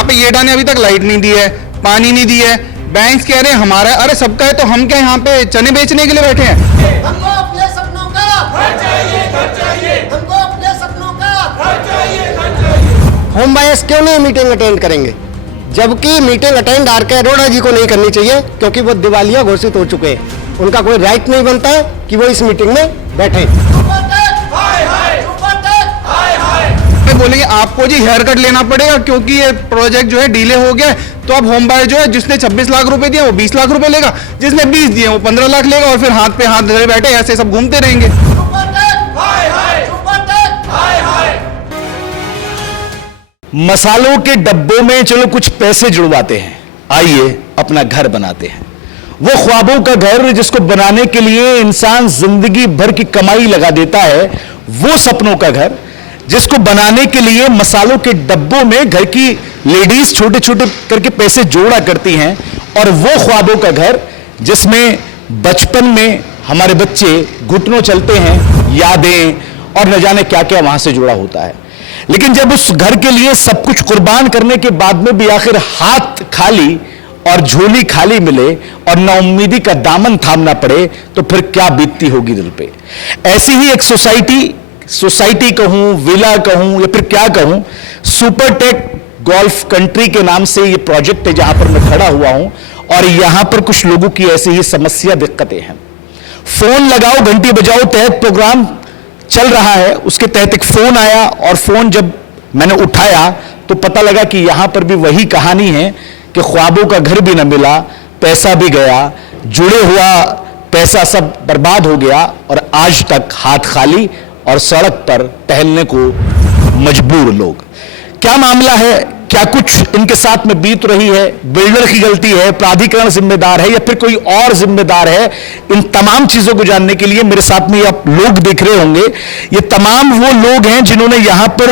यहाँ पे येडा ने अभी तक लाइट नहीं दी है, पानी नहीं दी है। बैंक कह रहे हैं हमारा, अरे सबका है तो हम क्या यहाँ पे चने बेचने के लिए बैठे हैं? हमको अपने सपनों का घर चाहिए, घर चाहिए। हमको अपने सपनों का घर चाहिए, घर चाहिए। होम बायर्स क्यों नहीं मीटिंग अटेंड करेंगे, जबकि मीटिंग अटेंड आर.के. अरोड़ा जी को नहीं करनी चाहिए क्योंकि वो दिवालिया घोषित हो चुके हैं। उनका कोई राइट नहीं बनता है कि वो इस मीटिंग में बैठे। बोलेंगे आपको जी हेयर कट लेना पड़ेगा क्योंकि ये प्रोजेक्ट जो है डिले हो गया है, तो अब होम बायर जो है जिसने 26 लाख रुपए दिए वो 20 लाख रुपए लेगा, जिसने 20 दिए वो 15 लाख लेगा, और फिर हाथ पे हाथ धरे बैठे ऐसे सब घूमते रहेंगे। मसालों के डब्बों में चलो कुछ पैसे जुड़वाते हैं, आइए अपना घर बनाते हैं। वो ख्वाबों का घर जिसको बनाने के लिए इंसान जिंदगी भर की कमाई लगा देता है, वो सपनों का घर जिसको बनाने के लिए मसालों के डब्बों में घर की लेडीज छोटे छोटे करके पैसे जोड़ा करती हैं, और वो ख्वाबों का घर जिसमें बचपन में हमारे बच्चे घुटनों चलते हैं, यादें और न जाने क्या क्या वहां से जुड़ा होता है। लेकिन जब उस घर के लिए सब कुछ कुर्बान करने के बाद में भी आखिर हाथ खाली और झोली खाली मिले और नाउम्मीदी का दामन थामना पड़े, तो फिर क्या बीतती होगी दिल पे। ऐसी ही एक सोसाइटी कहूं, विला कहूं या फिर क्या कहूं, सुपरटेक गोल्फ कंट्री के नाम से ये प्रोजेक्ट है जहां पर मैं खड़ा हुआ हूं, और यहां पर कुछ लोगों की ऐसी ही समस्या दिक्कतें हैं। फोन लगाओ घंटी बजाओ तहत प्रोग्राम चल रहा है, उसके तहत एक फोन आया, और फोन जब मैंने उठाया तो पता लगा कि यहां पर भी वही कहानी है कि ख्वाबों का घर भी न मिला, पैसा भी गया, जुड़े हुआ पैसा सब बर्बाद हो गया, और आज तक हाथ खाली और सड़क पर टहलने को मजबूर लोग। क्या मामला है, क्या कुछ इनके साथ में बीत रही है? बिल्डर की गलती है, प्राधिकरण जिम्मेदार है, या फिर कोई और जिम्मेदार है? इन तमाम चीजों को जानने के लिए मेरे साथ में आप लोग देख रहे होंगे, ये तमाम वो लोग हैं जिन्होंने यहां पर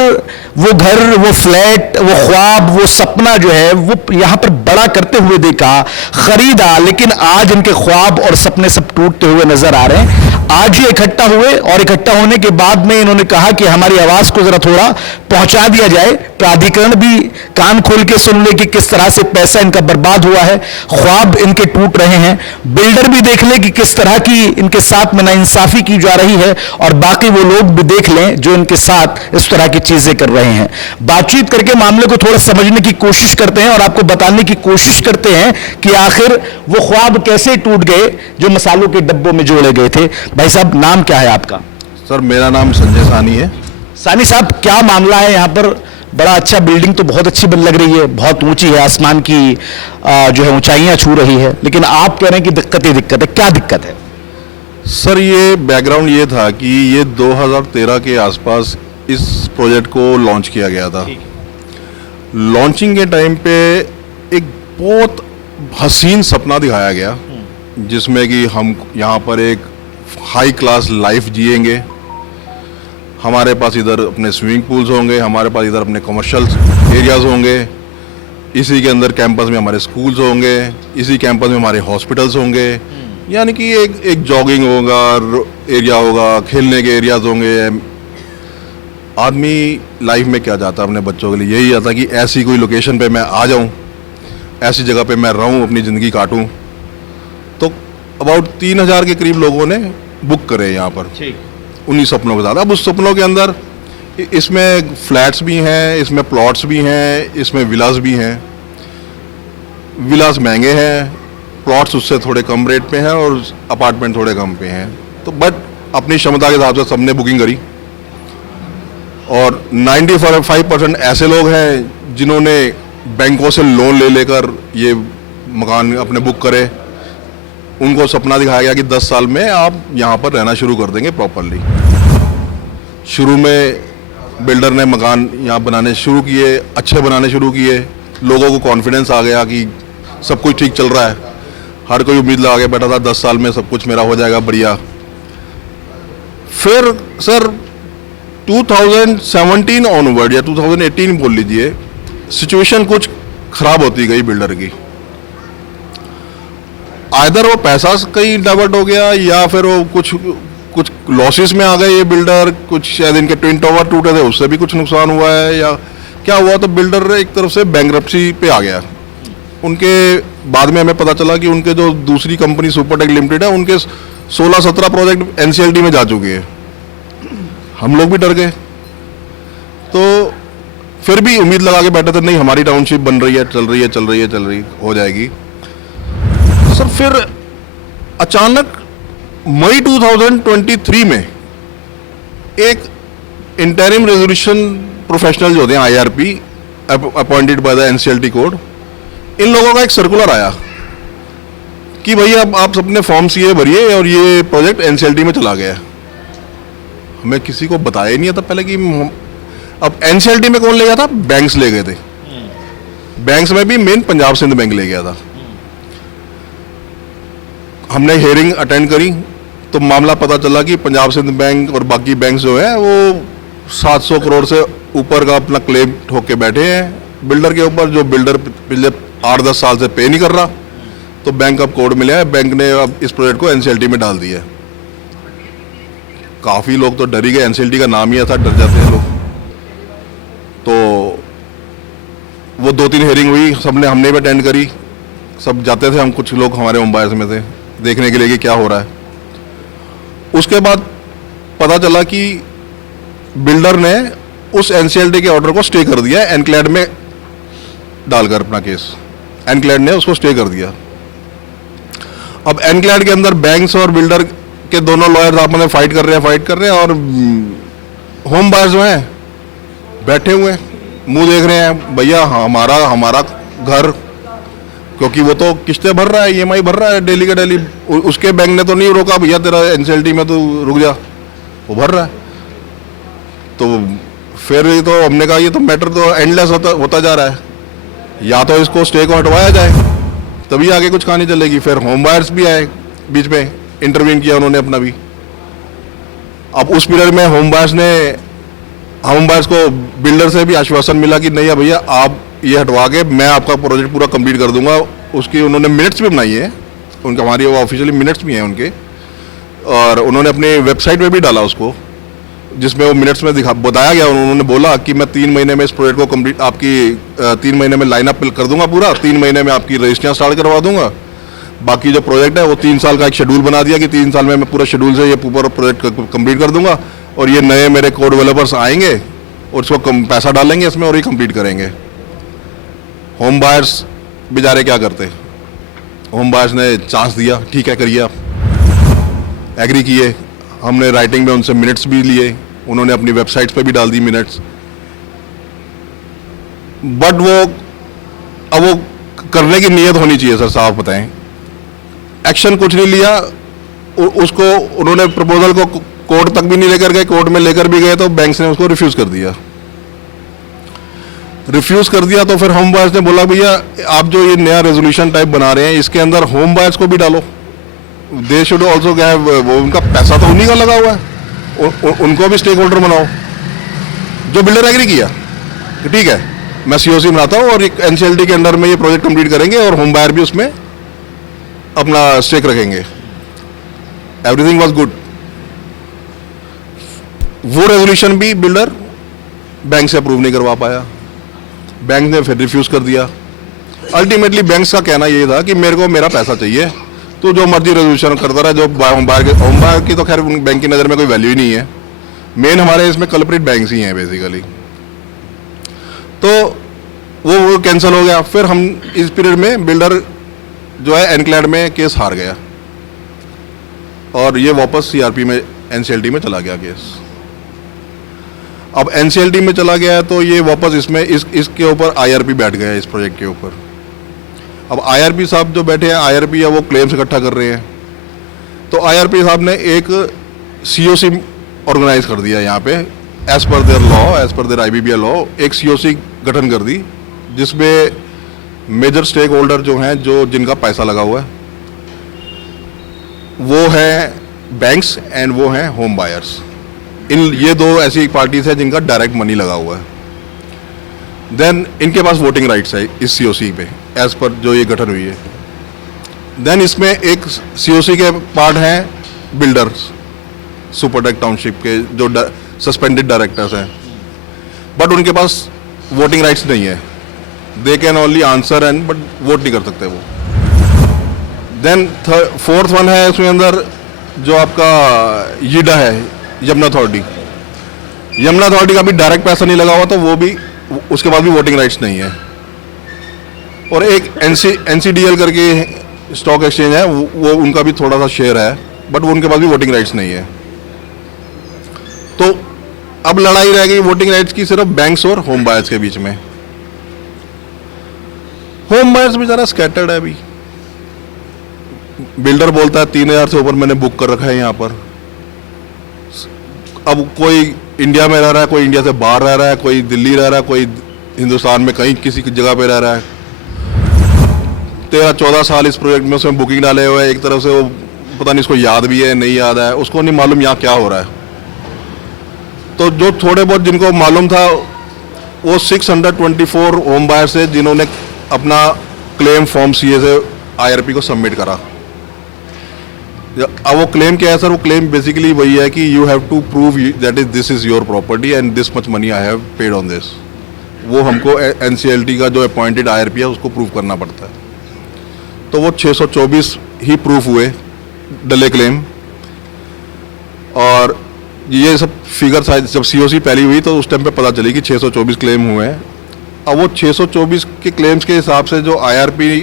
वो घर, वो फ्लैट, वो ख्वाब, वो सपना जो है वो यहां पर बड़ा करते हुए देखा, खरीदा, लेकिन आज इनके ख्वाब और सपने सब टूटते हुए नजर आ रहे हैं। आज ये इकट्ठा हुए, और इकट्ठा होने के बाद में इन्होंने कहा कि हमारी आवाज को जरा थोड़ा पहुंचा दिया जाए, प्राधिकरण भी कान खोल के सुन ले कि किस तरह से पैसा इनका बर्बाद हुआ है, ख्वाब इनके टूट रहे हैं, बिल्डर भी देख ले कि किस तरह की इनके साथ में नाइंसाफी की जा रही है, और बाकी वो लोग भी देख लें जो इनके साथ इस तरह की चीजें कर रहे हैं। बातचीत करके मामले को थोड़ा समझने की कोशिश करते हैं और आपको बताने की कोशिश करते हैं कि आखिर वो ख्वाब कैसे टूट गए जो मसालों के डब्बों में जोड़े गए थे। भाई साहब, नाम क्या है आपका? सर, मेरा नाम संजय सानी है। सानी साहब, क्या मामला है यहाँ पर? बड़ा अच्छा, बिल्डिंग तो बहुत अच्छी लग रही है, बहुत ऊंची है, आसमान की जो है ऊंचाइयां छू रही है, लेकिन आप कह रहे हैं कि दिक्कत ही दिक्कत है। क्या दिक्कत है? सर, ये बैकग्राउंड ये था कि ये 2013 के आसपास इस प्रोजेक्ट को लॉन्च किया गया था। लॉन्चिंग के टाइम पे एक बहुत हसीन सपना दिखाया गया, जिसमें कि हम यहाँ पर एक हाई क्लास लाइफ जिएंगे, हमारे पास इधर अपने स्विमिंग पूल्स होंगे, हमारे पास इधर अपने कमर्शियल एरियाज़ होंगे, इसी के अंदर कैंपस में हमारे स्कूल्स होंगे, इसी कैंपस में हमारे हॉस्पिटल्स होंगे, यानी कि एक जॉगिंग होगा, एरिया होगा, खेलने के एरियाज होंगे। आदमी लाइफ में क्या चाहता है अपने बच्चों के लिए? यही चाहता कि ऐसी कोई लोकेशन पे मैं आ जाऊं, ऐसी जगह पे मैं रहूं, अपनी ज़िंदगी काटूं। तो अबाउट 3000 के करीब लोगों ने बुक करे यहाँ पर उन्हीं सपनों के साथ। अब उस सपनों के अंदर इसमें फ्लैट्स भी हैं, इसमें प्लॉट्स भी हैं, इसमें विलास भी हैं। विलास महंगे हैं, प्लॉट्स उससे थोड़े कम रेट पे हैं, और अपार्टमेंट थोड़े कम पे हैं। तो बट अपनी क्षमता के हिसाब से सबने बुकिंग करी, और 95% ऐसे लोग हैं जिन्होंने बैंकों से लोन ले लेकर ये मकान अपने बुक करे। उनको सपना दिखाया गया कि 10 साल में आप यहाँ पर रहना शुरू कर देंगे प्रॉपरली। शुरू में बिल्डर ने मकान यहाँ बनाने शुरू किए, अच्छे बनाने शुरू किए, लोगों को कॉन्फिडेंस आ गया कि सब कुछ ठीक चल रहा है, हर कोई उम्मीद लगा के बैठा था 10 साल में सब कुछ मेरा हो जाएगा बढ़िया। फिर सर 2017 ऑनवर्ड या 2018 बोल लीजिए, सिचुएशन कुछ खराब होती गई बिल्डर की। आइदर वो पैसा कहीं डाइवर्ट हो गया, या फिर वो कुछ लॉसेस में आ गए ये बिल्डर, कुछ शायद इनके ट्विन टावर टूटे थे उससे भी कुछ नुकसान हुआ है, या क्या हुआ, तो बिल्डर एक तरफ से बैंकरप्सी पे आ गया। उनके बाद में हमें पता चला कि उनके जो दूसरी कंपनी सुपरटेक लिमिटेड है, उनके 16-17 प्रोजेक्ट एनसीएलटी में जा चुके हैं। हम लोग भी डर गए, तो फिर भी उम्मीद लगा के बैठे थे, नहीं हमारी टाउनशिप बन रही है, चल रही हो जाएगी। सर फिर अचानक मई 2023 में एक इंटरिम रेजोल्यूशन प्रोफेशनल जो होते हैं IRP appointed by the NCLT code, इन लोगों का एक सर्कुलर आया कि भैया अब आप अपने फॉर्म्स ये भरिए और ये प्रोजेक्ट एनसीएलटी में चला गया। हमें किसी को बताया ही नहीं था पहले कि अब एनसीएलटी में कौन ले गया था, बैंक्स ले गए थे। बैंक्स में भी मेन पंजाब सिंध बैंक ले गया था। हमने हियरिंग अटेंड करी तो मामला पता चला कि पंजाब सिंध बैंक और बाकी बैंक जो है वो 700 करोड़ से ऊपर का अपना क्लेम ठोक के बैठे हैं बिल्डर के ऊपर, जो बिल्डर पिछले 8-10 साल से पे नहीं कर रहा। तो बैंक अब कोर्ट मिला है, बैंक ने अब इस प्रोजेक्ट को एनसीएलटी में डाल दिया। काफ़ी लोग तो डर ही गए, एनसीएलटी का नाम ही ऐसा, डर जाते हैं लोग। तो वो 2-3 हेयरिंग हुई, हमने भी अटेंड करी। सब जाते थे हम, कुछ लोग हमारे मुंबई में थे देखने के लिए कि क्या हो रहा है। उसके बाद पता चला कि बिल्डर ने उस एनसीएलटी के ऑर्डर को स्टे कर दिया, एनक्लेड में डालकर अपना केस। एनक्लेड ने उसको स्टे कर दिया। अब एनक्लेड के अंदर बैंक्स और बिल्डर के दोनों लॉयर्स आपस में फाइट कर रहे हैं और होम बायर्स जो हैं बैठे हुए हैं, मुंह देख रहे हैं, भैया हमारा घर, क्योंकि वो तो किस्तें भर रहा है, EMI भर रहा है डेली का डेली। उसके बैंक ने तो नहीं रोका, भैया तेरा एनसीएलटी में तो रुक जा, वो भर रहा है। तो फिर ये तो हमने कहा ये तो मैटर तो एंडलेस होता जा रहा है, या तो इसको स्टे को हटवाया जाए तभी आगे कुछ कहानी चलेगी। फिर होम बायर्स भी आए बीच में, इंटरवीन किया उन्होंने अपना भी। अब उस पीरियड में होम बायर्स को बिल्डर से भी आश्वासन मिला कि नहीं भैया आप ये हटवा के मैं आपका प्रोजेक्ट पूरा कंप्लीट कर दूंगा। उसकी उन्होंने मिनट्स भी बनाई है, उनका हमारी वो ऑफिशियली मिनट्स भी हैं उनके, और उन्होंने अपने वेबसाइट पे भी डाला उसको, जिसमें वो मिनट्स में बताया गया। उन्होंने बोला कि मैं 3 महीने में इस प्रोजेक्ट को कंप्लीट आपकी 3 महीने में लाइनअप कर दूंगा पूरा, 3 महीने में आपकी रजिस्ट्रियाँ स्टार्ट करवा दूंगा। बाकी जो प्रोजेक्ट है वो 3 साल का एक शेड्यूल बना दिया कि 3 साल में मैं पूरा शेड्यूल से ये पूरा प्रोजेक्ट कंप्लीट कर दूंगा, और ये नए मेरे कोड डेवलपर्स आएंगे और उसको पैसा डालेंगे इसमें और ये कंप्लीट करेंगे। होम बायर्स बेचारे क्या करते, होम बायर्स ने चांस दिया, ठीक है करिए आप, एग्री किए। हमने राइटिंग में उनसे मिनट्स भी लिए, उन्होंने अपनी वेबसाइट्स पे भी डाल दी मिनट्स। बट अब वो करने की नीयत होनी चाहिए सर, साफ बताएं। एक्शन कुछ नहीं लिया, उसको उन्होंने प्रपोजल को कोर्ट तक भी नहीं लेकर गए, कोर्ट में लेकर भी गए तो बैंक्स ने उसको रिफ्यूज कर दिया। तो फिर होम बायर्स ने बोला भैया आप जो ये नया रेजोल्यूशन टाइप बना रहे हैं इसके अंदर होम बायर्स को भी डालो, दे शुड ऑल्सो हैव, वो उनका पैसा तो उन्हीं का लगा हुआ है, उनको भी स्टेक होल्डर बनाओ। जो बिल्डर एग्री किया ठीक है मैं COC बनाता हूँ और एक एनसीएलटी के अंडर में ये प्रोजेक्ट कंप्लीट करेंगे और होम बायर भी उसमें अपना स्टेक रखेंगे। Everything was good. वो रेजोल्यूशन भी बिल्डर बैंक से अप्रूव नहीं करवा पाया, बैंक ने फिर रिफ्यूज कर दिया। अल्टीमेटली बैंक्स का कहना ये था कि मेरे को मेरा पैसा चाहिए, तो जो मर्जी रेजोल्यूशन करता रहा। जो होम बायर की तो खैर बैंक की नज़र में कोई वैल्यू ही नहीं है, मेन हमारे इसमें कल्प्रिट बैंक्स ही हैं बेसिकली। तो वो कैंसिल हो गया। फिर हम इस पीरियड में बिल्डर जो है एनक्लेड में केस हार गया और ये वापस CRP में एनसीएलटी में चला गया केस। अब एनसीएलटी में चला गया तो ये वापस इसमें इसके ऊपर IRP बैठ गया इस प्रोजेक्ट के ऊपर। अब IRP साहब जो बैठे हैं, IRP है वो क्लेम्स इकट्ठा कर रहे हैं, तो IRP साहब ने एक COC ऑर्गेनाइज कर दिया यहाँ पे, as per their law, as per their IBBL law, एक COC गठन कर दी जिसमें मेजर स्टेक होल्डर जो हैं, जो जिनका पैसा लगा हुआ है, वो है बैंक्स एंड वो हैं होम बायर्स। ये दो ऐसी पार्टीज है जिनका डायरेक्ट मनी लगा हुआ है। देन इनके पास वोटिंग राइट्स है इस COC पे एज पर जो ये गठन हुई है। देन इसमें एक COC के पार्ट हैं बिल्डर्स, सुपरटेक टाउनशिप के जो सस्पेंडेड डायरेक्टर्स हैं, बट उनके पास वोटिंग राइट्स नहीं है, they can only answer and but vote नहीं कर सकते वो। देन फोर्थ वन है उसमें अंदर जो आपका यीडा है, यमुना अथॉरिटी। यमुना अथॉरिटी का भी डायरेक्ट पैसा नहीं लगा हुआ, तो वो भी, उसके बाद भी वोटिंग राइट्स नहीं है। और एक एनसीडीएल करके स्टॉक एक्सचेंज है, वो उनका भी थोड़ा सा शेयर है, बट वो उनके पास भी वोटिंग राइट्स नहीं है। तो अब लड़ाई रह गई वोटिंग राइट्स की सिर्फ बैंक्स और होम बायर्स के बीच में। होम बायर्स बेचारा स्कैटर्ड है अभी। बिल्डर बोलता है 3,000 से ऊपर मैंने बुक कर रखा है यहाँ पर। अब कोई इंडिया में रह रहा है, कोई इंडिया से बाहर रह रहा है, कोई दिल्ली रह रहा है, कोई हिंदुस्तान में कहीं किसी की जगह पे रह रहा है। 13-14 साल इस प्रोजेक्ट में उसमें बुकिंग डाले हुए हैं। एक तरफ से वो पता नहीं उसको याद भी है नहीं याद है, उसको नहीं मालूम यहाँ क्या हो रहा है। तो जो थोड़े बहुत जिनको मालूम था वो 624 होम बायर्स से जिन्होंने अपना क्लेम फॉर्म सीए से आईआरपी को सबमिट करा। अब वो क्लेम क्या है सर? वो क्लेम बेसिकली वही है कि you have to prove that is this is your property and this much money I have paid on this. वो हमको एनसीएलटी का जो अपॉइंटेड आईआरपी है उसको प्रूव करना पड़ता है। तो वो 624 ही प्रूफ हुए डले क्लेम। और ये सब फिगर जब सीओसी पहली हुई तो उस टाइम पे पता चली कि 624 क्लेम हुए हैं। अब वो 624 के क्लेम्स के हिसाब से जो आईआरपी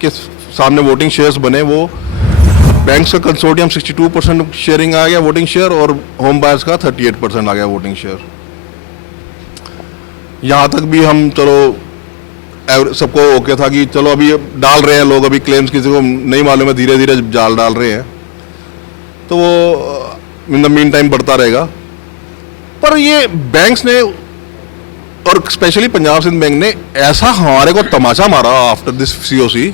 के सामने वोटिंग शेयर्स बने, वो बैंक्स का कंसोर्टियम 62% शेयरिंग आ गया वोटिंग शेयर, और होम बायर्स का 38% आ गया वोटिंग शेयर। यहाँ तक भी हम चलो सबको ओके था कि चलो अभी डाल रहे हैं लोग, अभी क्लेम्स किसी को नहीं मालूम है, धीरे धीरे जाल डाल रहे हैं, तो वो इन द मीन टाइम बढ़ता रहेगा। पर ये बैंक्स ने और स्पेशली पंजाब सिंध बैंक ने ऐसा हमारे को तमाचा मारा after this COC.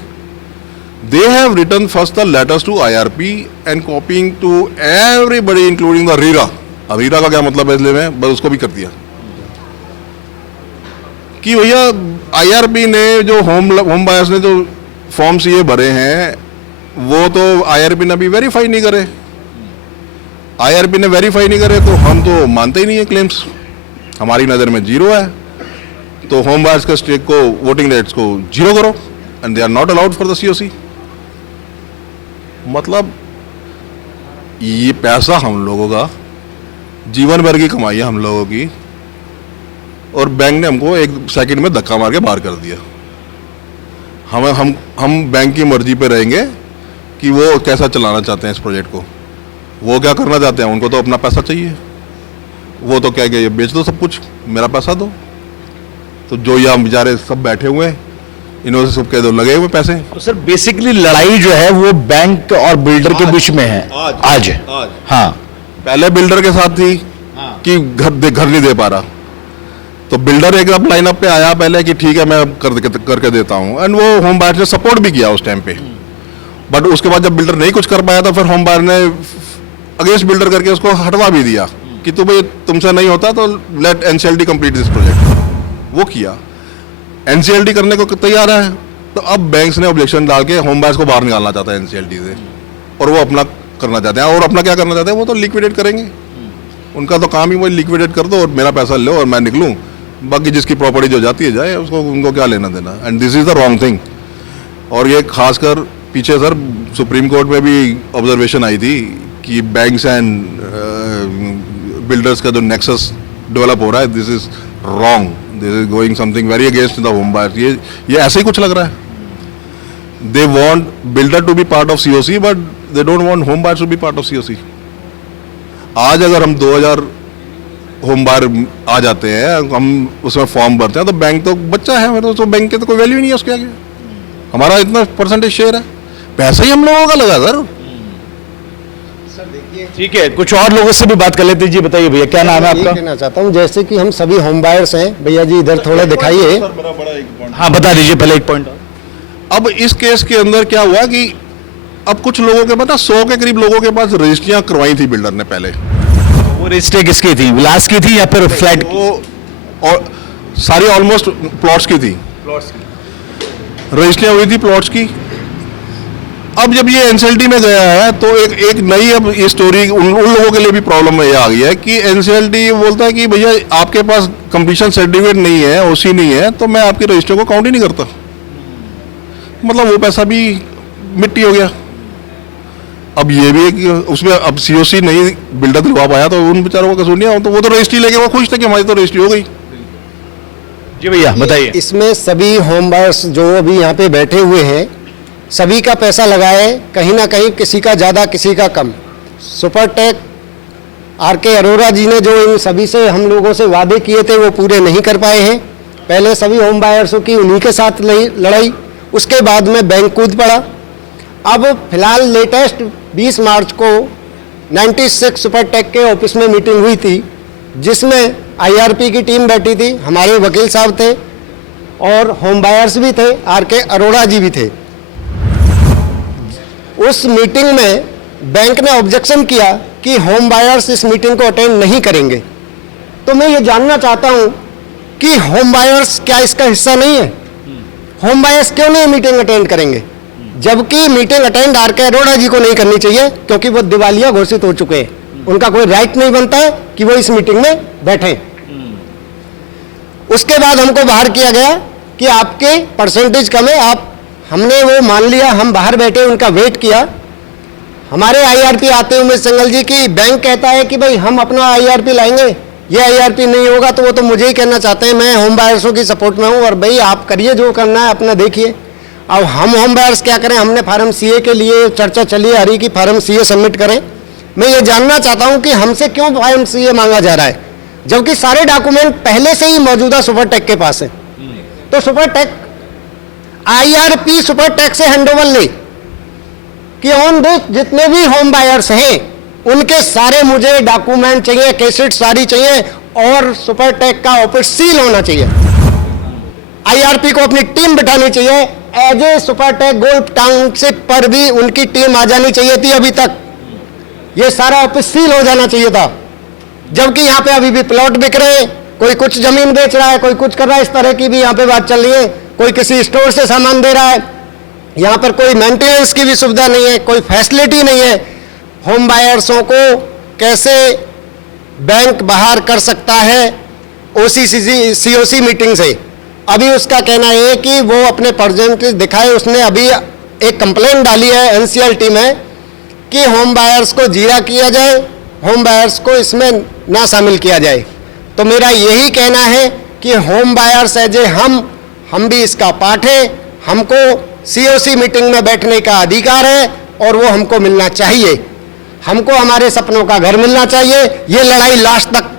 They have written first the letters to IRP and copying to everybody including the RERA। अब RERA का क्या मतलब है इसलिए मैं बस उसको भी कर दिया कि भैया IRP ने जो होम बायर्स ने जो फॉर्म्स ये भरे हैं वो तो IRP ने अभी वेरीफाई नहीं करे। IRP ने वेरीफाई नहीं करे तो हम तो मानते ही नहीं है क्लेम्स, हमारी नज़र में जीरो है। तो होम बायर्स का स्टेक को, वोटिंग राइट्स को जीरो करो and they are not allowed for the COC. मतलब ये पैसा हम लोगों का जीवन भर की कमाई है हम लोगों की, और बैंक ने हमको एक सेकंड में धक्का मार के बाहर कर दिया। हम बैंक की मर्जी पे रहेंगे कि वो कैसा चलाना चाहते हैं इस प्रोजेक्ट को। वो क्या करना चाहते हैं, उनको तो अपना पैसा चाहिए। वो तो क्या ये बेच दो सब कुछ, मेरा पैसा दो। तो जो यहाँ बेचारे सब बैठे हुए हैं, इन्होंने सब कह दो लगे हुए पैसे। तो सर बेसिकली लड़ाई जो है वो बैंक और बिल्डर के बीच में है आज। हाँ, पहले बिल्डर के साथ थी कि घर नहीं दे पा रहा, तो बिल्डर एक लाइनअप पे आया पहले कि ठीक है मैं करके देता हूँ, एंड वो होम बायर ने सपोर्ट भी किया उस टाइम पे। बट उसके बाद जब बिल्डर नहीं कुछ कर पाया तो फिर होम बायर ने अगेंस्ट बिल्डर करके उसको हटवा भी दिया कि भाई तुमसे नहीं होता तो let NCLT complete this project. वो किया, एनसीएलटी करने को तैयार है। तो अब बैंक्स ने ऑब्जेक्शन डाल के होम बायर्स को बाहर निकालना चाहता है एनसीएलटी से, और वो अपना करना चाहते हैं। और अपना क्या करना चाहते हैं, वो तो लिक्विडेट करेंगे। उनका तो काम ही वही लिक्विडेट कर दो और मेरा पैसा लो और मैं निकलूं, बाकी जिसकी प्रॉपर्टी जो जाती है जाए, उसको उनको क्या लेना देना। And this is the wrong thing. और ये खासकर पीछे सर सुप्रीम कोर्ट में भी ऑब्जर्वेशन आई थी कि बैंक्स एंड बिल्डर्स का जो नेक्सस डेवलप हो रहा है, this is wrong, this is going something very against the home buyers. ये ऐसे ही कुछ लग रहा है। They want builder to be part of COC but they don't want home buyers to be part of COC. आज अगर हम 2000 होम बायर आ जाते हैं, हम उसमें फॉर्म भरते हैं, तो बैंक तो बच्चा है, मतलब तो बैंक के तो कोई वैल्यू नहीं है उसके आगे। हमारा इतना परसेंटेज शेयर है, पैसा ही हम लोगों का लगा सर। ठीक है, कुछ और लोगों से भी बात कर लेते। जी बताइए भैया, क्या नाम है आपका? कहना चाहता हूँ जैसे कि हम सभी होम बायर्स हैं। भैया जी इधर थोड़ा दिखाइए। हाँ बता दीजिए पहले एक पॉइंट। अब इस केस के अंदर क्या हुआ कि अब कुछ लोगों के पास 100 के करीब लोगों के पास रजिस्ट्रियां करवाई थी बिल्डर ने पहले। वो रजिस्ट्री किसकी थी, विलास की थी या फिर फ्लैट की? वो और सारी ऑलमोस्ट प्लॉट्स की थी। रजिस्ट्रियां हुई थी प्लॉट्स की। अब जब ये एनसीएलटी में गया है तो एक नई अब ये स्टोरी उन लोगों के लिए भी प्रॉब्लम में ये आ गई है कि एनसीएलटी बोलता है कि भैया आपके पास कंप्लीशन सर्टिफिकेट नहीं है, ओसी नहीं है, तो मैं आपके रजिस्टर को काउंट ही नहीं करता। मतलब वो पैसा भी मिट्टी हो गया। अब ये भी एक उसमें अब सीओसी नहीं बिल्डर दिलवा पाया तो उन बेचारों को कसूर नहीं है, तो वो तो रजिस्ट्री लेके वो खुश थे कि हमारी तो रजिस्ट्री हो गई। जी भैया बताइए। इसमें सभी होम बायर्स जो अभी यहाँ पे बैठे हुए हैं, सभी का पैसा लगाए, कहीं ना कहीं किसी का ज़्यादा किसी का कम। Supertech R K. अरोड़ा जी ने जो इन सभी से हम लोगों से वादे किए थे वो पूरे नहीं कर पाए हैं। पहले सभी होम बायर्सों की उन्हीं के साथ लड़ाई, उसके बाद में बैंक कूद पड़ा। अब फिलहाल लेटेस्ट 20 मार्च को 96 सुपरटेक के ऑफिस में मीटिंग हुई थी, जिसमें आईआरपी की टीम बैठी थी, हमारे वकील साहब थे और होम बायर्स भी थे, आर.के. अरोड़ा जी भी थे। उस मीटिंग में बैंक ने ऑब्जेक्शन किया कि होम बायर्स इस मीटिंग को अटेंड नहीं करेंगे। तो मैं ये जानना चाहता हूं कि होम बायर्स क्या इसका हिस्सा नहीं है? होम बायर्स क्यों नहीं मीटिंग अटेंड करेंगे? जबकि मीटिंग अटेंड आर.के. अरोड़ा जी को नहीं करनी चाहिए क्योंकि वो दिवालिया घोषित हो चुके हैं। उनका कोई राइट नहीं बनता है कि वो इस मीटिंग में बैठे। उसके बाद हमको बाहर किया गया कि आपके परसेंटेज कम है, हमने वो मान लिया, हम बाहर बैठे उनका वेट किया। हमारे आईआरपी आते उमेश सिंघल जी की बैंक कहता है कि भाई हम अपना आईआरपी लाएंगे, ये आईआरपी नहीं होगा तो वो तो मुझे ही कहना चाहते हैं, मैं होम बायर्सों की सपोर्ट में हूँ और भाई आप करिए जो करना है अपना देखिए। अब हम होम बायर्स क्या करें? हमने फार्म सीए के लिए चर्चा चली आ रही कि फार्म सीए सबमिट करें। मैं ये जानना चाहता हूँ कि हमसे क्यों फार्म सीए मांगा जा रहा है जबकि सारे डॉक्यूमेंट पहले से ही मौजूदा सुपरटेक के पास है। तो सुपरटेक आईआरपी सुपरटेक से हैंडओवर ले कि ऑन दिस जितने भी होम बायर्स हैं उनके सारे मुझे डॉक्यूमेंट चाहिए, कैसेट सारी चाहिए और सुपरटेक का ऑफिस सील होना चाहिए। आईआरपी को अपनी टीम बिठानी चाहिए। As a Supertech golf township पर भी उनकी टीम आ जानी चाहिए थी। अभी तक ये सारा ऑफिस सील हो जाना चाहिए था, जबकि यहाँ पे अभी भी प्लॉट बिक रहे हैं, कोई कुछ जमीन बेच रहा है, कोई कुछ कर रहा है, इस तरह की भी यहाँ पे बात चल रही है। कोई किसी स्टोर से सामान दे रहा है, यहाँ पर कोई मेंटेनेंस की भी सुविधा नहीं है, कोई फैसिलिटी नहीं है। होम बायर्सों को कैसे बैंक बाहर कर सकता है सीओसी मीटिंग से? अभी उसका कहना है कि वो अपने परसेंटेज दिखाए। उसने अभी एक कंप्लेंट डाली है एनसीएलटी में कि होम बायर्स को जीरा किया जाए, होम बायर्स को इसमें ना शामिल किया जाए। तो मेरा यही कहना है कि होम बायर्स एज ए हम भी इसका पार्ट है। हमको सीओसी मीटिंग में बैठने का अधिकार है और वो हमको मिलना चाहिए। हमको हमारे सपनों का घर मिलना चाहिए। ये लड़ाई लास्ट तक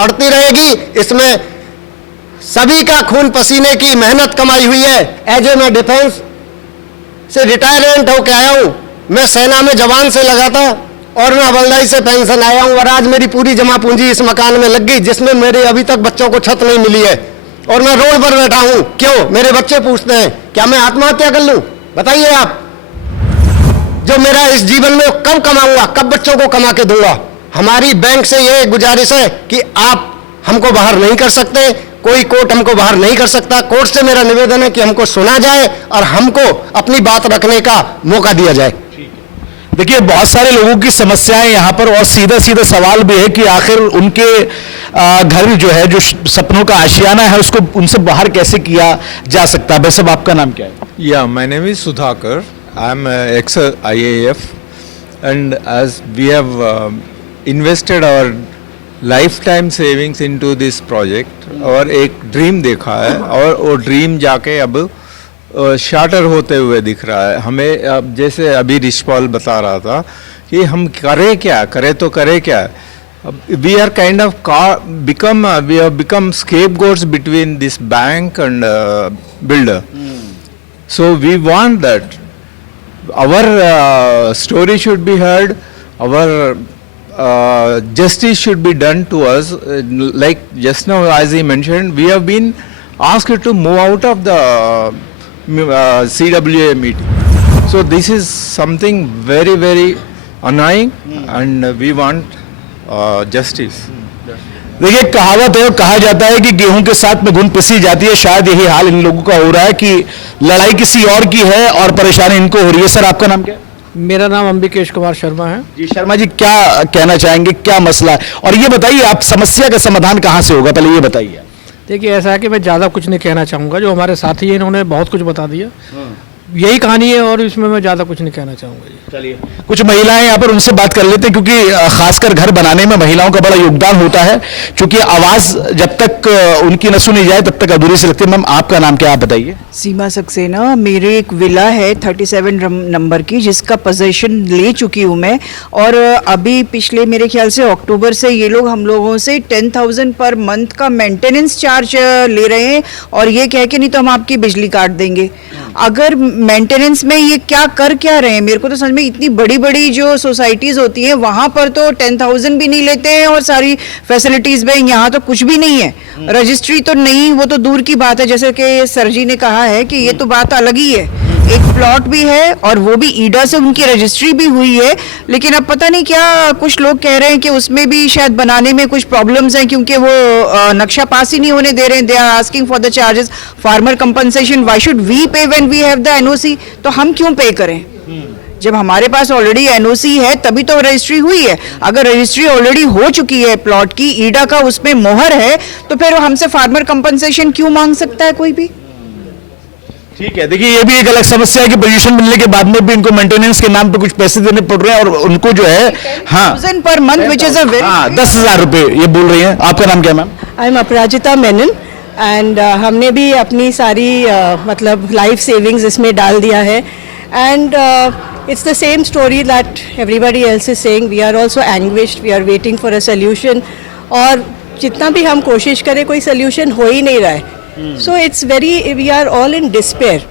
अड़ती रहेगी। इसमें सभी का खून पसीने की मेहनत कमाई हुई है। एज ए मैं डिफेंस से रिटायरमेंट होकर आया हूं, मैं सेना में जवान से लगा था और मैं हवलदारी से पेंशन आया हूं और आज मेरी पूरी जमा पूंजी इस मकान में लग गई जिसमें मेरे अभी तक बच्चों को छत नहीं मिली है और मैं रोड पर बैठा हूं। क्यों? मेरे बच्चे पूछते हैं क्या मैं आत्महत्या कर लूं? बताइए आप। जो मेरा इस जीवन में कब कमाऊंगा, कब बच्चों को कमा के दूंगा? हमारी बैंक से ये गुजारिश है कि आप हमको बाहर नहीं कर सकते, कोई कोर्ट हमको बाहर नहीं कर सकता। कोर्ट से मेरा निवेदन है कि हमको सुना जाए और हमको अपनी बात रखने का मौका दिया जाए। देखिए बहुत सारे लोगों की समस्याएं यहाँ पर और सीधा सीधा सवाल भी है कि आखिर उनके घर जो है, जो सपनों का आशियाना है, उसको उनसे बाहर कैसे किया जा सकता है। भाई साहब आपका नाम क्या है? Yeah, my name is Sudhakar. I'm ex-IAF, and as we have invested our lifetime savings into this project, और एक ड्रीम देखा है और वो ड्रीम जाके अब शार्टर होते हुए दिख रहा है हमें। अब जैसे अभी रिशपाल बता रहा था कि हम करें क्या, करें क्या। We are kind of we have become scapegoats between this bank and builder. So we want that our story should be heard, our justice should be done to us. Like just now, as he mentioned, we have been asked to move out of the CWA meeting. So this is something very, very annoying, and we want justice. देखिए कहावत है और कहा जाता है कि गेहूं के साथ में घुन पिसी जाती है। शायद यही हाल इन लोगों का हो रहा है कि लड़ाई किसी और की है और परेशानी इनको हो रही है। सर आपका नाम क्या है? मेरा नाम अंबिकेश कुमार शर्मा है। जी शर्मा जी, क्या कहना चाहेंगे, क्या मसला है? और ये बताइए, आप समस्या का समाधान कहाँ से होगा, पहले ये बताइए। देखिए, ऐसा है कि मैं ज़्यादा कुछ नहीं कहना चाहूँगा, जो हमारे साथी हैं इन्होंने बहुत कुछ बता दिया, यही कहानी है और इसमें मैं ज़्यादा कुछ नहीं कहना चाहूँगा जी। चलिए, कुछ महिलाएं यहाँ पर, उनसे बात कर लेते हैं, क्योंकि खासकर घर बनाने में महिलाओं का बड़ा योगदान होता है, क्योंकि आवाज़ जब तक उनकी न सुनी जाए तब तक अधूरी से लगती है। मैम, आपका नाम क्या, आप बताइए। सीमा सक्सेना। मेरे एक विला है 37 नंबर की, जिसका पोजीशन ले चुकी हूँ मैं, और अभी पिछले मेरे ख्याल से अक्टूबर से ये लोग हम लोगों से 10,000 पर मंथ का मेंटेनेंस चार्ज ले रहे हैं, और ये कह के नहीं तो हम आपकी बिजली काट देंगे। अगर मेंटेनेंस में ये क्या रहे हैं, मेरे को तो समझ में, इतनी बड़ी बड़ी जो सोसाइटीज़ होती हैं वहाँ पर तो 10,000 भी नहीं लेते हैं और सारी फैसिलिटीज़ में, यहाँ तो कुछ भी नहीं है। रजिस्ट्री तो नहीं, वो तो दूर की बात है, जैसे कि सर जी ने कहा है कि ये तो बात अलग ही है। एक प्लॉट भी है और वो भी ईडा से उनकी रजिस्ट्री भी हुई है, लेकिन अब पता नहीं क्या कुछ लोग कह रहे हैं कि उसमें भी शायद बनाने में कुछ प्रॉब्लम्स हैं, क्योंकि वो नक्शा पास ही नहीं होने दे रहे हैं। They are asking for the charges, farmer compensation. Why should we pay when we have the NOC? तो हम क्यों पे करें जब हमारे पास ऑलरेडी एनओसी है? तभी तो रजिस्ट्री हुई है। अगर रजिस्ट्री ऑलरेडी हो चुकी है प्लॉट की, ईडा का उसमें मोहर है, तो फिर हमसे फार्मर कंपनसेशन क्यों मांग सकता है कोई भी? ठीक है, देखिए, ये भी एक अलग समस्या है कि पोजीशन मिलने के बाद में भी इनको मेंटेनेंस के नाम पे कुछ पैसे देने पड़ रहे हैं, और उनको जो है, हाँ, 10,000 per month, which is a very, 10,000 रुपए ये बोल रही हैं। आपका नाम क्या ma'am? I am Aparajita Menon, and हमने भी अपनी सारी मतलब लाइफ सेविंग्स इसमें डाल दिया है, and it's the same story that everybody else is saying. We are also anguished, we are waiting for a solution, और जितना भी हम कोशिश करें कोई सोल्यूशन हो ही नहीं रहा है। So it's very, we are all in despair.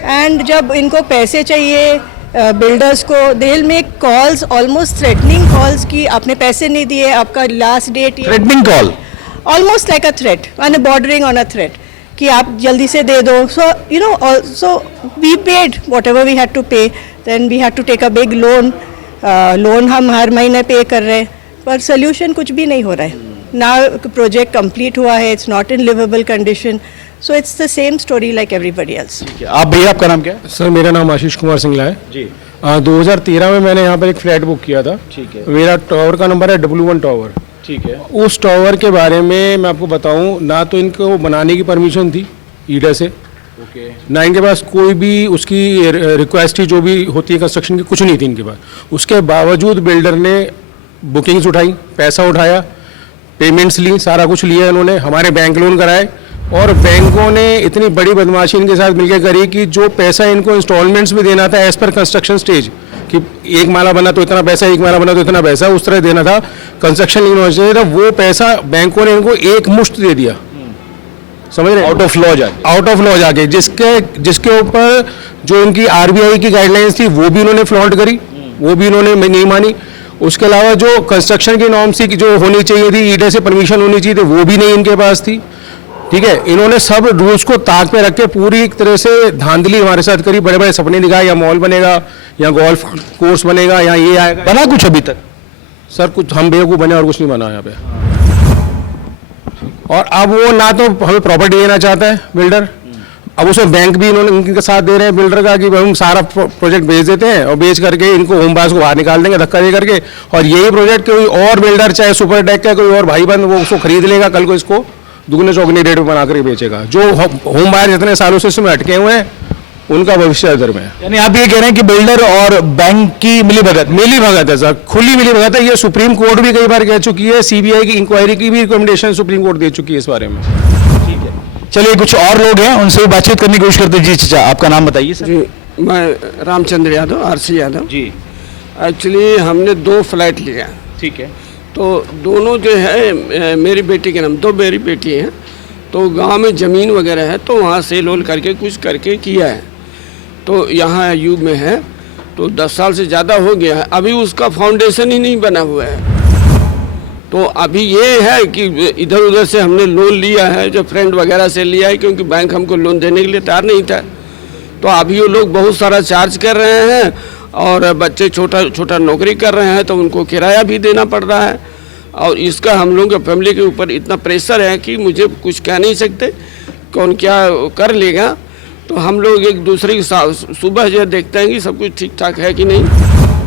And जब इनको पैसे चाहिए बिल्डर्स को, they will make calls, almost threatening calls कि आपने पैसे नहीं दिए, आपका last date, threatening call, almost like a threat and bordering on a threat कि आप जल्दी से दे दो. So you know, also we paid whatever we had to pay. Then we had to take a big loan. Loan हम हर महीने पे कर रहे हैं, पर सोल्यूशन कुछ भी नहीं हो रहा है ना. प्रोजेक्ट कंप्लीट हुआ है, it's not in livable condition. So it's the same story like everybody else. आप भैया, आपका नाम क्या है? सर मेरा नाम आशीष कुमार सिंगला है जी. 2013 में मैंने यहाँ पर एक फ्लैट बुक किया था. ठीक है. मेरा टावर का नंबर है W1 टावर. ठीक है. उस टावर के बारे में मैं आपको बताऊं, ना तो इनको बनाने की परमिशन थी ईडा से, ना इनके पास कोई भी उसकी रिक्वेस्ट थी जो भी होती है कंस्ट्रक्शन की, कुछ नहीं थी इनके पास. उसके बावजूद बिल्डर ने बुकिंग्स उठाई, पैसा उठाया, पेमेंट्स ली, सारा कुछ लिया इन्होंने, हमारे बैंक लोन कराए. और बैंकों ने इतनी बड़ी बदमाशी इनके साथ मिलकर करी कि जो पैसा इनको इंस्टॉलमेंट्स में देना था एज पर कंस्ट्रक्शन स्टेज, कि एक माला बना तो इतना पैसा, एक माला बना तो इतना पैसा, उस तरह देना था, कंस्ट्रक्शन होना चाहिए था, वो पैसा बैंकों ने इनको एक मुश्त दे दिया. समझ रहे? आउट ऑफ लॉ जाके, आउट ऑफ लॉ जाके, जिसके ऊपर जो इनकी आरबीआई की गाइडलाइंस थी वो भी इन्होंने फ्लॉन्ट करी, वो भी इन्होंने नहीं मानी. उसके अलावा जो कंस्ट्रक्शन की नॉर्म्स थी जो होनी चाहिए थी, ईडा से परमिशन होनी चाहिए थी, वो भी नहीं इनके पास थी. ठीक है, इन्होंने सब रूल्स को ताक पे रख के पूरी एक तरह से धांधली हमारे साथ करी. बड़े बड़े सपने दिखाए, या मॉल बनेगा, या गोल्फ कोर्स बनेगा, या ये आएगा. बना कुछ अभी तक? सर कुछ हम बेवकूफ़ बने और कुछ नहीं बना यहाँ पे. और अब वो ना तो हमें प्रॉपर्टी देना चाहता है बिल्डर, अब उसमें बैंक भी इन्होंने इनके साथ दे रहे हैं बिल्डर का कि हम सारा प्रोजेक्ट बेच देते हैं और बेच करके इनको होम बायर्स को बाहर निकाल देंगे धक्का दे करके, और यही प्रोजेक्ट कोई और बिल्डर, चाहे सुपरटेक का कोई और भाईबंद, वो उसको खरीद लेगा, कल को इसको दुगने चौगने रेट में बना कर बेचेगा. जो होम बायर जितने सालों से इसमें अटके हुए हैं उनका भविष्य इधर में है. यानी आप ये कह रहे हैं कि बिल्डर और बैंक की मिलीभगत है सर, खुली मिलीभगत है. ये सुप्रीम कोर्ट भी कई बार कह चुकी है, सीबीआई की इंक्वायरी की भी रिकमेंडेशन सुप्रीम कोर्ट दे चुकी है इस बारे में. ठीक है, चलिए कुछ और लोग हैं, उनसे भी बातचीत करने की कोशिश करते हैं. जी चाचा, आपका नाम बताइए सर. जी, मैं रामचंद्र यादव, आरसी यादव जी. एक्चुअली हमने 2 फ्लैट लिया. ठीक है. तो दोनों जो है मेरी बेटी के नाम, 2 मेरी बेटी हैं, तो गांव में ज़मीन वगैरह है, तो वहाँ सेल होल करके कुछ करके किया है. तो यहाँ यूब में है, तो 10 साल से ज़्यादा हो गया है, अभी उसका फाउंडेशन ही नहीं बना हुआ है. तो अभी ये है कि इधर उधर से हमने लोन लिया है, जो फ्रेंड वगैरह से लिया है, क्योंकि बैंक हमको लोन देने के लिए तैयार नहीं था. तो अभी वो लोग बहुत सारा चार्ज कर रहे हैं, और बच्चे छोटा छोटा नौकरी कर रहे हैं, तो उनको किराया भी देना पड़ रहा है. और इसका हम लोगों के फैमिली के ऊपर इतना प्रेशर है कि मुझे कुछ कह नहीं सकते, कौन क्या कर लेगा. तो हम लोग एक दूसरे की सुबह जो देखते हैं कि सब कुछ ठीक ठाक है कि नहीं।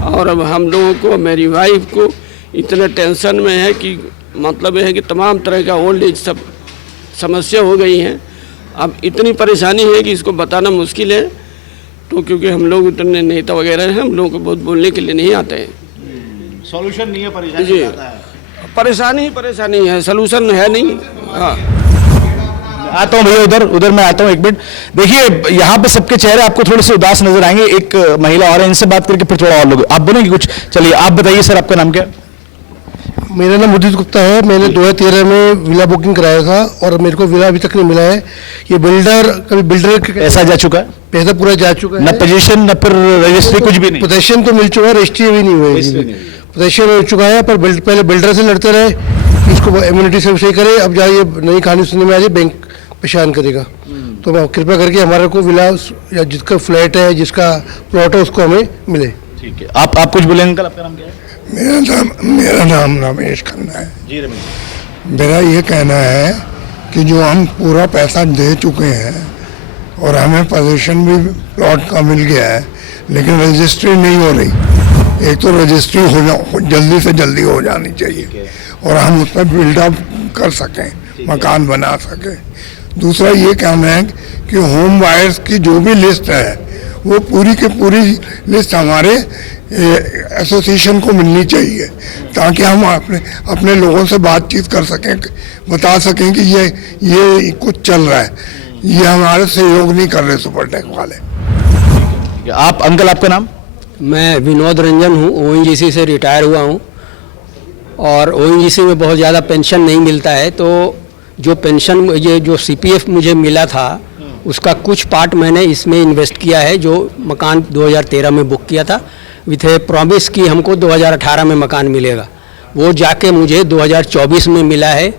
और अब हम लोगों को, मेरी वाइफ को इतना टेंशन में है कि मतलब है कि तमाम तरह का ओल्ड एज सब समस्या हो गई हैं। अब इतनी परेशानी है कि इसको बताना मुश्किल है। तो क्योंकि हम लोग इतने नेता वगैरह हैं, हम लोगों को बहुत बोलने के लिए नहीं आते हैं। सॉल्यूशन नहीं है, परेशानी जी, परेशानी है, सलूशन है नहीं। हाँ, आता हूँ भैया, उधर मैं आता हूँ, एक मिनट। देखिए यहाँ पे सबके चेहरे आपको थोड़े से उदास नजर आएंगे। एक महिला और है, इनसे बात करके फिर थोड़ा और लोग आप बोलेंगे कुछ। चलिए आप बताइए सर, आपका नाम क्या है? मेरा नाम उदित गुप्ता है। मैंने 2013 में विला बुकिंग कराया था और मेरे को विला अभी तक नहीं मिला है। ये बिल्डर पैसा जा चुका है, पैसा पूरा जा चुका है, न पोजीशन न फिर रजिस्ट्री, कुछ भी नहीं। पोजीशन तो मिल चुका है, रजिस्ट्री भी नहीं हुई। पोजीशन हो चुका है, पर पहले बिल्डर से लड़ते रहे कि इसको इम्यूनिटी से सही करे। अब जाइए नई कहानी सुनने में आ रही, बैंक परेशान करेगा। तो कृपया करके हमारे को विला या जिसका फ्लैट है, जिसका प्लॉट है, उसको हमें मिले। ठीक है, आप कुछ बोलेंगे अंकल? आपका नाम क्या है? मेरा नाम रमेश खन्ना है। जी रमेश, मेरा ये कहना है कि जो हम पूरा पैसा दे चुके हैं और हमें पोजीशन भी प्लॉट का मिल गया है, लेकिन रजिस्ट्री नहीं हो रही। एक तो रजिस्ट्री जल्दी से जल्दी हो जानी चाहिए और हम उस पर बिल्डअप कर सकें, मकान बना सकें। दूसरा ये कहना है कि होम बायर्स की जो भी लिस्ट है वो पूरी की पूरी लिस्ट हमारे एसोसिएशन को मिलनी चाहिए, ताकि हम अपने लोगों से बातचीत कर सकें, बता सकें कि ये कुछ चल रहा है, ये हमारे सहयोग नहीं कर रहे सुपरटेक वाले। आप अंकल, आपका नाम? मैं विनोद रंजन हूँ, ओएनजीसी से रिटायर हुआ हूँ और ओएनजीसी में बहुत ज़्यादा पेंशन नहीं मिलता है। तो जो पेंशन, ये जो सीपीएफ मुझे मिला था, उसका कुछ पार्ट मैंने इसमें इन्वेस्ट किया है। जो मकान 2013 में बुक किया था विथ ए प्रॉमिस कि हमको 2018 में मकान मिलेगा, वो जाके मुझे 2024 में मिला है।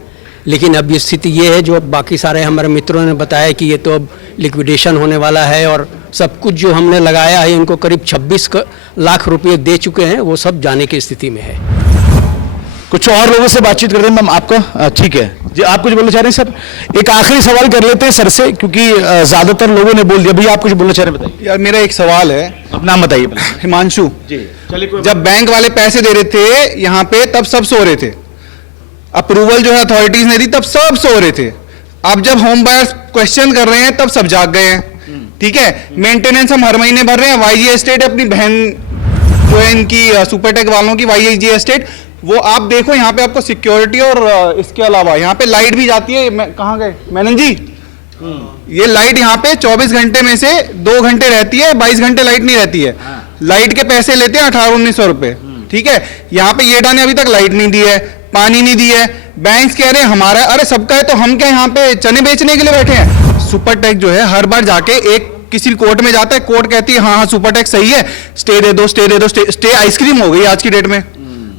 लेकिन अब ये स्थिति ये है, जो बाकी सारे हमारे मित्रों ने बताया कि ये तो अब लिक्विडेशन होने वाला है और सब कुछ जो हमने लगाया है, इनको करीब 26 लाख रुपए दे चुके हैं, वो सब जाने की स्थिति में है। कुछ और लोगों से बातचीत करते हैं। मैम आपका? ठीक है जी, आप कुछ बोलना चाह रहे हैं सर? एक आखिरी सवाल कर लेते हैं सर से, क्योंकि ज्यादातर लोगों ने बोल दिया। भैया आप कुछ बोलना चाह रहे हैं, बताइए। यार मेरा एक सवाल है। अपना नाम बताइए। हिमांशु जी। चलिए, जब बैंक वाले पैसे दे रहे थे यहाँ पे, तब सब सो रहे थे। अप्रूवल जो है अथॉरिटीज ने दी, तब सब सो रहे थे। अब जब होम बायर्स क्वेश्चन कर रहे हैं, तब सब जाग गए हैं। ठीक है, मेंटेनेंस हम हर महीने भर रहे हैं। वाईजी एस्टेट अपनी बहन जो है इनकी सुपरटेक वालों की, वाईजी एस्टेट, वो आप देखो यहाँ पे आपको सिक्योरिटी और इसके अलावा यहाँ पे लाइट भी जाती है। कहाँ गए मैनन जी? ये लाइट यहाँ पे 24 घंटे में से 2 घंटे रहती है, 22 घंटे लाइट नहीं रहती है। लाइट के पैसे लेते हैं 1800-1900 रुपए। ठीक है, यहाँ पे येडा ने अभी तक लाइट नहीं दी है, पानी नहीं दी है। बैंक्स कह रहे हैं हमारा, अरे सबका है तो हम क्या यहाँ पे चने बेचने के लिए बैठे हैं? सुपरटेक जो है हर बार जाके एक किसी कोर्ट में जाता है, कोर्ट कहती है हाँ सुपरटेक सही है, स्टे दे दो, स्टे दे दो। स्टे आइसक्रीम हो गई आज की डेट में।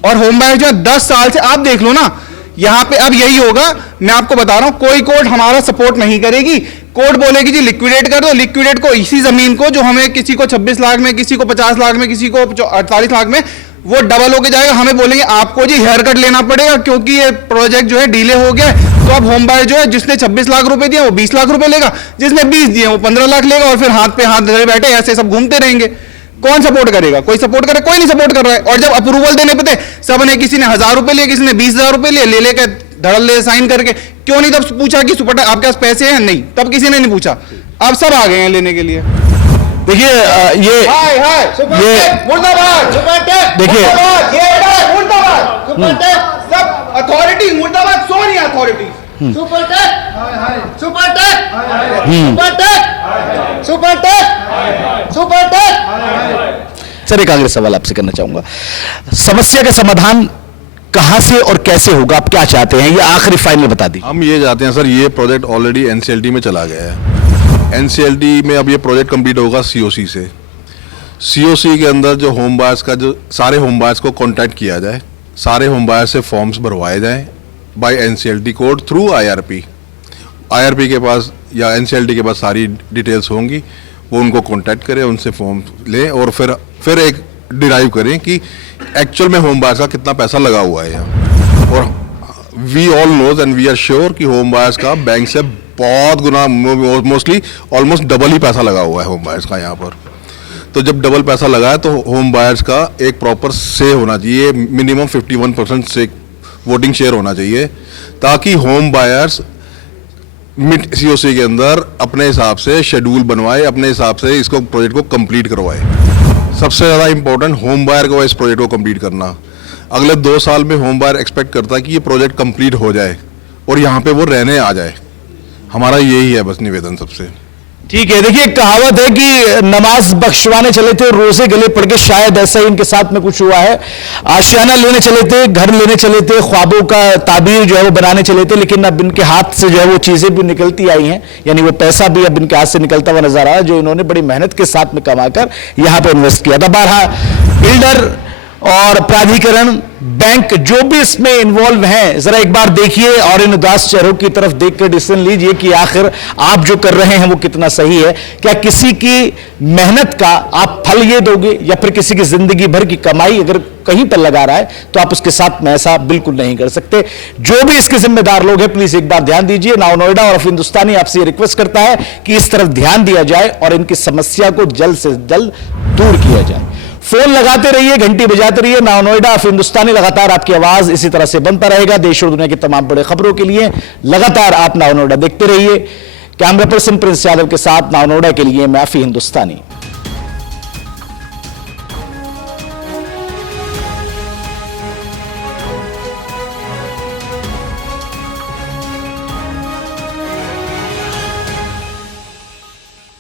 और होम बायर जो है 10 साल से, आप देख लो ना यहाँ पे। अब यही होगा, मैं आपको बता रहा हूं, कोई कोर्ट हमारा सपोर्ट नहीं करेगी। कोर्ट बोलेगी जी लिक्विडेट कर दो। लिक्विडेट को इसी जमीन को जो हमें किसी को 26 लाख में, किसी को 50 लाख में, किसी को 48 लाख में, वो डबल होके जाएगा। हमें बोलेंगे आपको जी हेयर कट लेना पड़ेगा क्योंकि ये प्रोजेक्ट जो है डिले हो गया है। तो अब होम बायर जो है जिसने 26 लाख रुपए दिए वो 20 लाख रुपए लेगा, जिसने 20 दिए वो 15 लाख लेगा, और फिर हाथ पे हाथ धरे बैठे ऐसे सब घूमते रहेंगे। कौन सपोर्ट करेगा? कोई सपोर्ट करे? कोई नहीं सपोर्ट कर रहा है। और जब अप्रूवल देने पे थे, सब ने, किसी ने 1000 रुपए लिए, किसी ने 20,000 रुपए लिए, ले लेकर धड़ल ले साइन करके। क्यों नहीं तब पूछा कि सुपरटेक आपके पास पैसे हैं? नहीं, तब किसी ने नहीं पूछा। अब सब आ गए हैं लेने के लिए। देखिए ये मुर्दाबाद सुपरटेक, देखिए मुर्दाबाद सुपरटेक, सब अथॉरिटी मुर्दाबाद, Sonia authority, Supertech, Supertech, Supertech, Supertech, Supertech. Sir एक आखिरी सवाल आपसे करना चाहूंगा, समस्या का समाधान कहां से और कैसे होगा? आप क्या चाहते हैं, ये आखिरी फाइनल बता दी। हम ये चाहते हैं सर, ये प्रोजेक्ट ऑलरेडी एनसीएलटी में चला गया है। एनसीएलटी में अब ये प्रोजेक्ट कंप्लीट होगा सीओसी से। सीओसी के अंदर जो होम बायर्स का, जो सारे होम बायर्स को कांटेक्ट किया जाए, सारे होम बायर्स से फॉर्म्स भरवाए जाएं by NCLT code through IRP. IRP के पास या एनसीएलटी के पास सारी डिटेल्स होंगी, वो उनको कांटेक्ट करें, उनसे फॉर्म लें और फिर एक डिराइव करें कि एक्चुअल में होम बायर्स का कितना पैसा लगा हुआ है यहाँ। और we all knows and we are sure कि होम बायर्स का बैंक से बहुत गुना, मोस्टली ऑलमोस्ट डबल ही पैसा लगा हुआ है होम बायर्स का यहाँ पर। तो जब डबल पैसा लगा है तो होम बायर्स का एक प्रॉपर से होना चाहिए, मिनिमम 51% से वोटिंग शेयर होना चाहिए, ताकि होम बायर्स मिड सीओसी के अंदर अपने हिसाब से शेड्यूल बनवाए, अपने हिसाब से इसको प्रोजेक्ट को कंप्लीट करवाए। सबसे ज़्यादा इंपॉर्टेंट होम बायर को इस प्रोजेक्ट को कंप्लीट करना। अगले 2 साल में होम बायर एक्सपेक्ट करता है कि ये प्रोजेक्ट कंप्लीट हो जाए और यहाँ पे वो रहने आ जाए। हमारा यही है बस निवेदन सबसे। ठीक है, देखिए कहावत है कि नमाज बख्शवाने चले थे, रोजे गले पड़ के, शायद ऐसा ही इनके साथ में कुछ हुआ है। आशियाना लेने चले थे, घर लेने चले थे, ख्वाबों का ताबीर जो है वो बनाने चले थे, लेकिन अब इनके हाथ से जो है वो चीजें भी निकलती आई हैं, यानी वो पैसा भी अब इनके हाथ से निकलता हुआ नजर आ रहा है जो इन्होंने बड़ी मेहनत के साथ में कमाकर यहां पर इन्वेस्ट किया था। बहरहाल बिल्डर और प्राधिकरण, बैंक जो भी इसमें इन्वॉल्व हैं, जरा एक बार देखिए और इन उदास चेहरों की तरफ देखकर डिसीजन लीजिए कि आखिर आप जो कर रहे हैं वो कितना सही है। क्या किसी की मेहनत का आप फल ये दोगे, या फिर किसी की जिंदगी भर की कमाई अगर कहीं पर लगा रहा है तो आप उसके साथ में ऐसा बिल्कुल नहीं कर सकते। जो भी इसके जिम्मेदार लोग हैं, प्लीज एक बार ध्यान दीजिए। नाउ नोएडा और हिंदुस्तानी आपसे रिक्वेस्ट करता है कि इस तरफ ध्यान दिया जाए और इनकी समस्या को जल्द से जल्द दूर किया जाए। फोन लगाते रहिए, घंटी बजाते रहिए। नाउ नोएडा ऑफ हिंदुस्तानी लगातार आपकी आवाज इसी तरह से बनता रहेगा। देश और दुनिया की तमाम बड़े खबरों के लिए लगातार आप नाउ नोएडा देखते रहिए। कैमरा पर्सन प्रिंस यादव के साथ नाउ नोएडा के लिए मैं आफी हिंदुस्तानी।